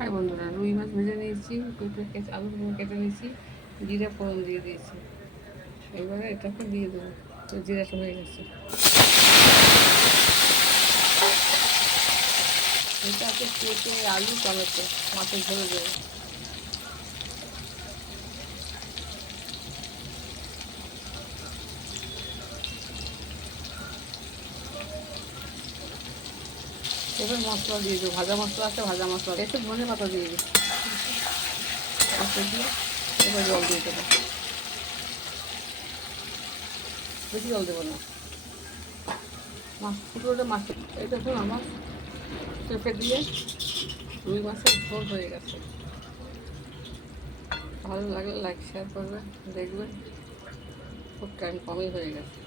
High বন্ধুরা, রুই মাছ ভেজে নিয়েছি, পেঁপে কেটে আলুগুলো কেটে নিয়েছি, জিরা ফোড়ন দিয়ে দিয়েছি। এবারে এটাকে দিয়ে দেবো, তো জিরাটা হয়ে গেছে। এটা আছে পেঁপে, আলু, টমেটো, মাছের ঝোলে দেবো। এবার মশলা দিয়ে দেবো, ভাজা মশলা আছে, ভাজা মশলা একটু ধনে পাতা দিয়ে দিই। দিয়ে এবার জল দিয়ে দেবো, বেশি জল দেবো না। মাছ ফুটোটা মাছ, এটা তো আমার পেঁপে দিয়ে রুই মাছের ঝোল হয়ে গেছে। ভালো লাগলে লাইক শেয়ার করবেন, দেখবেন খুব টাইম কমই হয়ে গেছে।